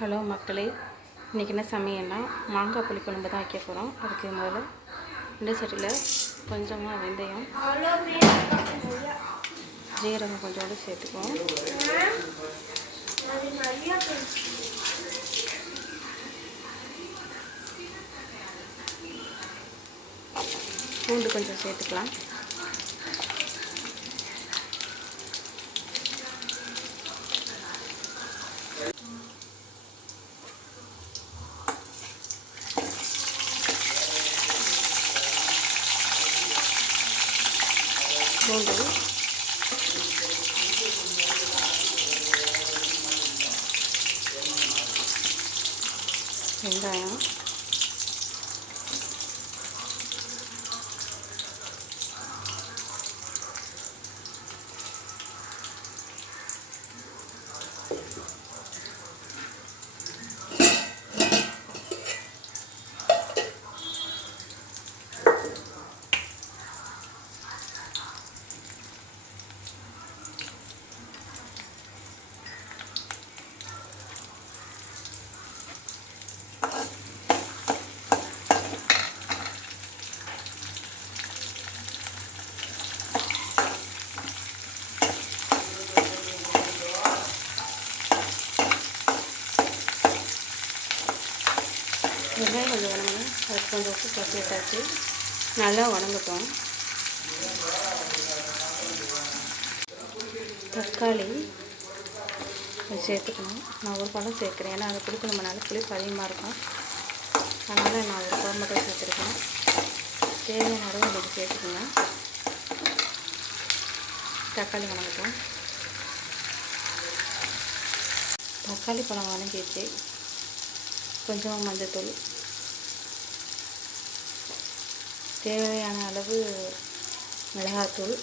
Hello மக்களே, இன்றைக்கி என்ன சமையல்னா மாங்காய் புளிக்குழம்பு தான் வைக்க போகிறோம். அதுக்கு முதல்ல இந்த சட்டியில் கொஞ்சமாக வெந்தயம், ஜீரகம் கொஞ்சோடு சேர்த்துக்குவோம். பூண்டு கொஞ்சம் சேர்த்துக்கலாம். பூண்டு, வெங்காயம், வெங்காயம் கொஞ்சம் வணங்கணும். அதுக்கு கொஞ்சம் உப்பு சேர்த்தாச்சு, நல்லா வணங்கட்டும். தக்காளி சேர்த்துக்கணும். நான் ஒரு பழம் சேர்க்குறேன், ஏன்னா அது புளிக்குழம்புனால புளிப்பு அதிகமாக இருக்கும். அதனால் நான் ஒரு பழம் மட்டும் சேர்த்துருக்கேன். தேவையான அளவு இதுக்கு சேர்த்துக்கோங்க. தக்காளி வணங்கட்டும். தக்காளி பழம் வணங்கிடுச்சு. கொஞ்சமாக மஞ்சள்தூள், தேவையான அளவு மிளகாத்தூள்,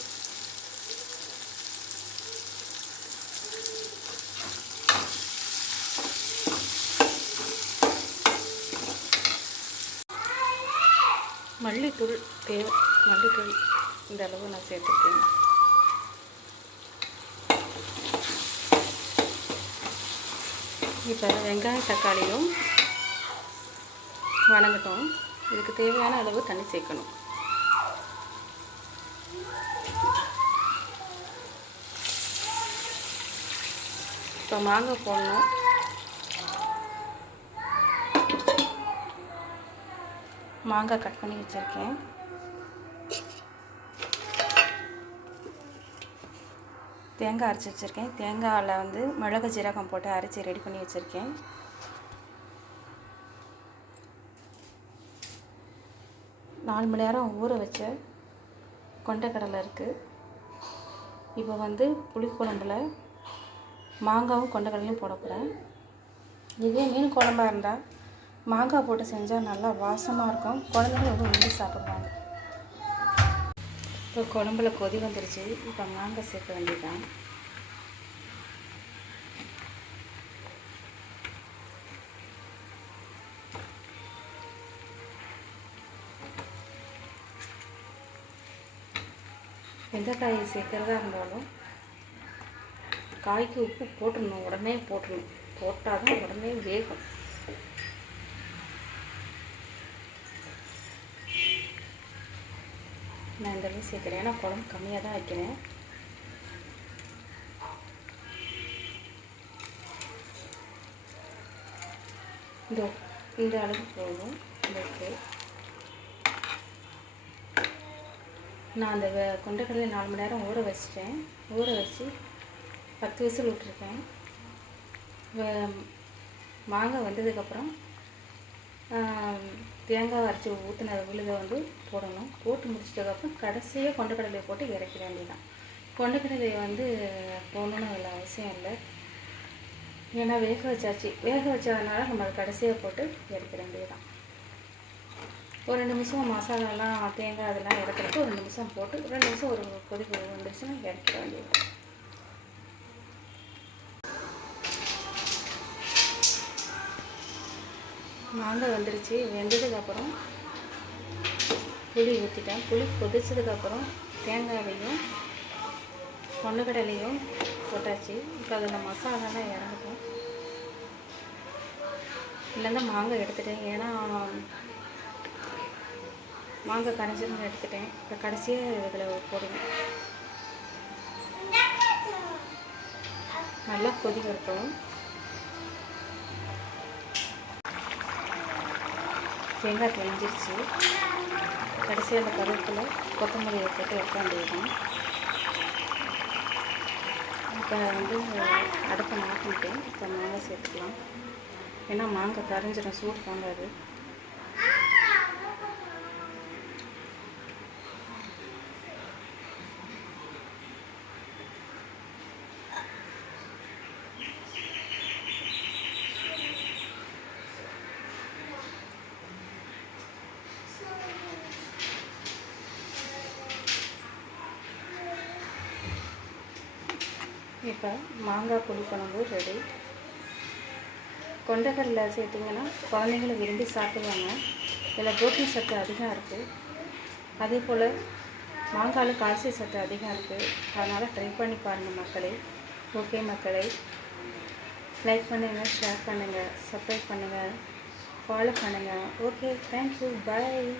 மல்லித்தூள் மல்லித்தூள் இந்த அளவு நான் சேர்த்துருக்கேன். இப்போ வெங்காயம் தக்காளியும் வணங்கட்டும். இதுக்கு தேவையான அளவு தண்ணி சேர்க்கணும். இப்போ மாங்காய் போடணும். மாங்காய் கட் பண்ணி வச்சுருக்கேன். தேங்காய் அரைச்சி வச்சுருக்கேன். தேங்காயில் வந்து மிளகு ஜீரகம் போட்டு அரைச்சி ரெடி பண்ணி வச்சுருக்கேன். நாலு மணி நேரம் ஊற வச்ச கொண்டைக்கடலை இருக்குது. இப்போ வந்து புளிக்குழம்புல மாங்காவும் கொண்டைக்கடலையும் போட போகிறேன். இதே மீன் குழம்பாக இருந்தால் மாங்காய் போட்டு செஞ்சால் நல்லா வாசமாக இருக்கும். குழந்தைங்க ரொம்ப விரும்பி சாப்பிடுவாங்க. இப்போ குழம்புல கொதி வந்துருச்சு. இப்போ மாங்காய் சேர்க்க வேண்டியதுதான். எந்த காய் சேர்க்குறதா இருந்தாலும் காய்க்கு உப்பு போட்டுடணும். உடனே போட்டுடணும். போட்டால் தான் உடனே வேகும். நான் இந்த அளவு சேர்க்குறேன், ஏன்னா குழம்பு கம்மியாக தான் வைக்கிறேன். இந்த அளவு போதும். ஓகே, நான் அந்த கொண்டைக்கடலை 4 மணி நேரம் ஊற வச்சுட்டேன். ஊற வச்சு 10 விசில் விட்டுருக்கேன். மாங்காய் வந்ததுக்கப்புறம் தேங்காய் அரைச்சி ஊற்றின விழுதை வந்து போடணும். போட்டு முடிச்சதுக்கப்புறம் கடைசியாக கொண்டைக்கடலையை போட்டு இறக்கிட வேண்டியதான். கொண்டைக்கடலையை வந்து போடணுன்னு அதில் அவசியம் இல்லை, ஏன்னா வேக வச்சாச்சு. வேக வச்சதுனால நம்ம அதை கடைசியாக போட்டு இறக்கிட வேண்டியதான். ஒரு 2 நிமிஷம் மசாலாலாம் தேங்காய் அதெல்லாம் இறக்குறதுக்கு ஒரு 2 நிமிஷம் போட்டு 2 நிமிஷம் ஒரு கொதிக்க வந்துருச்சுன்னா இறக்கிட வேண்டியது. மாங்காய் வந்துருச்சு. வெந்ததுக்கப்புறம் புளி ஊற்றிட்டேன். புளி கொதிச்சதுக்கப்புறம் தேங்காயையும் கொண்டக்கடலையும் போட்டாச்சு. இப்போ அதில் மசாலாலாம் இறங்கட்டும். இல்லைன்னா மாங்காய் எடுத்துட்டேன், ஏன்னா மாங்காய் கரைஞ்சிருந்து எடுத்துட்டேன். இப்போ கடைசியாக இதில் போடுவேன். நல்லா கொதி வரட்டும். தேங்காய் தெளிஞ்சிருச்சு. கடைசியாக அந்த கருவேப்பிலை கொத்தமல்லியை போட்டு வைக்க வேண்டியதுதான். இப்போ வந்து அடுப்பை மாற்றிட்டேன். இப்போ மாங்காய் சேர்த்துக்கலாம். ஏன்னா மாங்காய் கரைஞ்சிடும், சூடு தாங்காது. இப்போ மாங்காய் புளிக்குழம்பு ரெடி. கொண்டைக்கடலை சேர்த்திங்கன்னா குழந்தைங்களை விரும்பி சாப்பிடுவாங்க. இதில் புரோட்டீன் சத்து அதிகம் இருக்குது. அதே போல் மாங்காயில் கால்சியம் சத்து அதிகம் இருக்குது. அதனால் ட்ரை பண்ணி பாருங்கள் மக்களே. ஓகே மக்களே, லைக் பண்ணுங்கள், ஷேர் பண்ணுங்கள், சப்ஸ்கிரைப் பண்ணுங்கள், ஃபாலோ பண்ணுங்கள். ஓகே, தேங்க்யூ, பாய்.